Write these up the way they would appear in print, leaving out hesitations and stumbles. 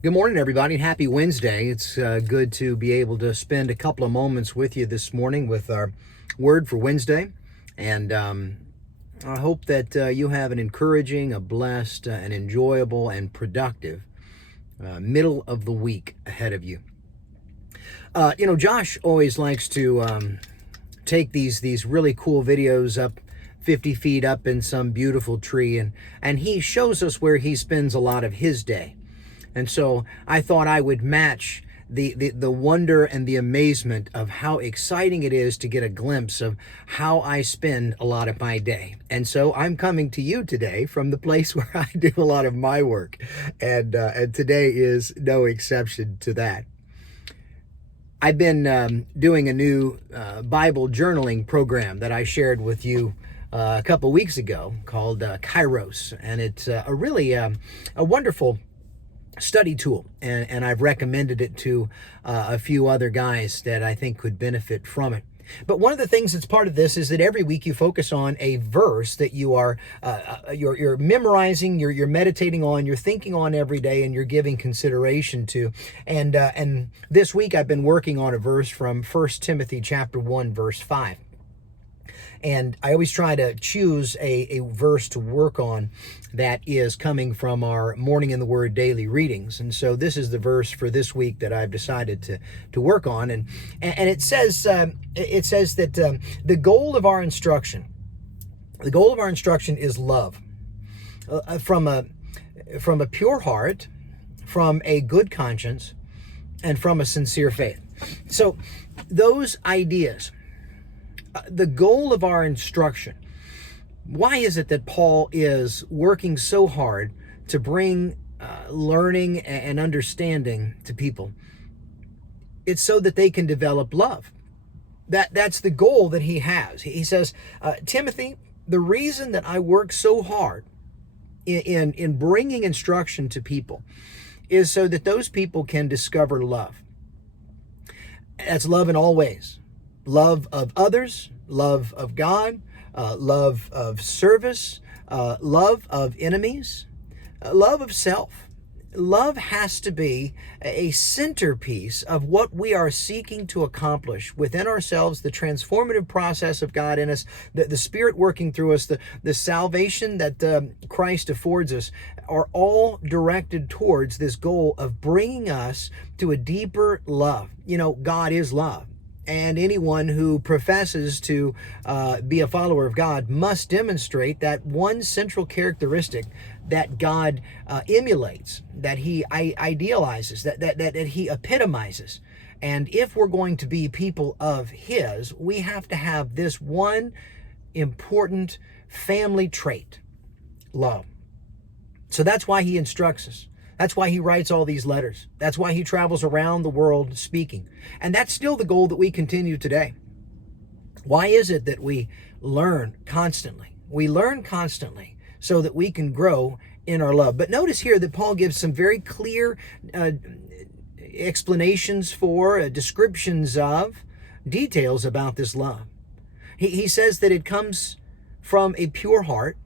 Good morning, everybody. Happy Wednesday. It's good to be able to spend a couple of moments with you this morning with our word for Wednesday. And I hope that you have an encouraging, a blessed, an enjoyable, and productive middle of the week ahead of you. Josh always likes to take these really cool videos up 50 feet up in some beautiful tree, and he shows us where he spends a lot of his day. And so I thought I would match the wonder and the amazement of how exciting it is to get a glimpse of how I spend a lot of my day. And so I'm coming to you today from the place where I do a lot of my work. And today is no exception to that. I've been doing a new Bible journaling program that I shared with you a couple weeks ago called Kairos. And it's a really a wonderful study tool, and I've recommended it to a few other guys that I think could benefit from it. But one of the things that's part of this is that every week you focus on a verse that you are you're memorizing, you're meditating on, you're thinking on every day, and you're giving consideration to. And this week I've been working on a verse from 1 Timothy chapter 1 verse 5. And I always try to choose a verse to work on that is coming from our Morning in the Word daily readings. And so this is the verse for this week that I've decided to work on. And it says that the goal of our instruction is love, from a pure heart, from a good conscience, and from a sincere faith. So those ideas, the goal of our instruction. Why is it that Paul is working so hard to bring learning and understanding to people? It's so that they can develop love. That's the goal that he has. He says, Timothy, the reason that I work so hard in bringing instruction to people is so that those people can discover love. That's love in all ways. Love of others, love of God, love of service, love of enemies, love of self. Love has to be a centerpiece of what we are seeking to accomplish within ourselves, the transformative process of God in us, the Spirit working through us, the salvation that Christ affords us, are all directed towards this goal of bringing us to a deeper love. God is love. And anyone who professes to be a follower of God must demonstrate that one central characteristic that God emulates, that he idealizes, that he epitomizes. And if we're going to be people of his, we have to have this one important family trait: love. So that's why he instructs us. That's why he writes all these letters. That's why he travels around the world speaking. And that's still the goal that we continue today. Why is it that we learn constantly? We learn constantly so that we can grow in our love. But notice here that Paul gives some very clear explanations for, descriptions of, details about this love. He says that it comes from a pure heart.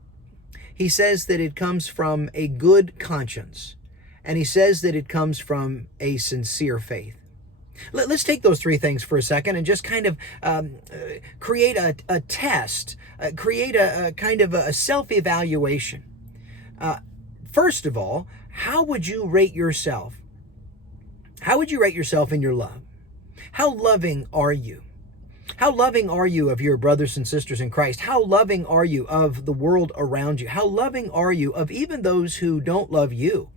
He says that it comes from a good conscience. And he says that it comes from a sincere faith. Let's take those three things for a second and just kind of create a test, create a kind of a self-evaluation. First of all, how would you rate yourself? How would you rate yourself in your love? How loving are you? How loving are you of your brothers and sisters in Christ? How loving are you of the world around you? How loving are you of even those who don't love you?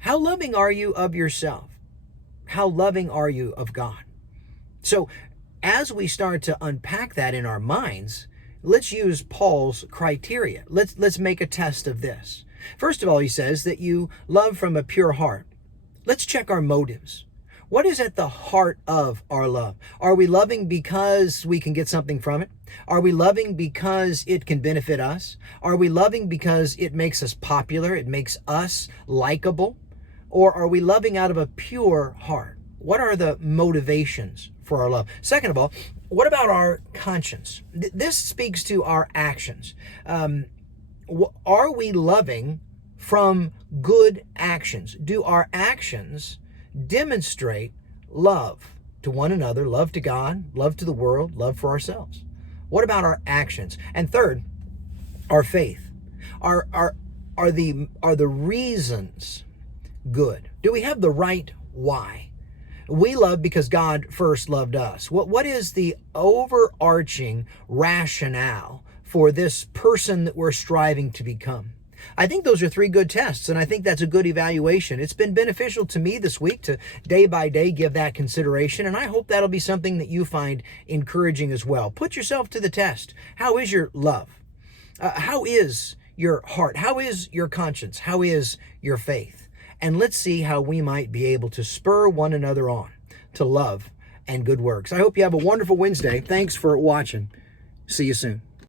How loving are you of yourself? How loving are you of God? So as we start to unpack that in our minds, let's use Paul's criteria. Let's make a test of this. First of all, he says that you love from a pure heart. Let's check our motives. What is at the heart of our love? Are we loving because we can get something from it? Are we loving because it can benefit us? Are we loving because it makes us popular? It makes us likable? Or are we loving out of a pure heart? What are the motivations for our love? Second of all, what about our conscience? This speaks to our actions. Are we loving from good actions? Do our actions demonstrate love to one another, love to God, love to the world, love for ourselves? What about our actions? And third, our faith. Are the reasons good? Do we have the right why? We love because God first loved us. What is the overarching rationale for this person that we're striving to become? I think those are three good tests, and I think that's a good evaluation. It's been beneficial to me this week to day by day give that consideration, and I hope that'll be something that you find encouraging as well. Put yourself to the test. How is your love? How is your heart? How is your conscience? How is your faith? And let's see how we might be able to spur one another on to love and good works. I hope you have a wonderful Wednesday. Thanks for watching. See you soon.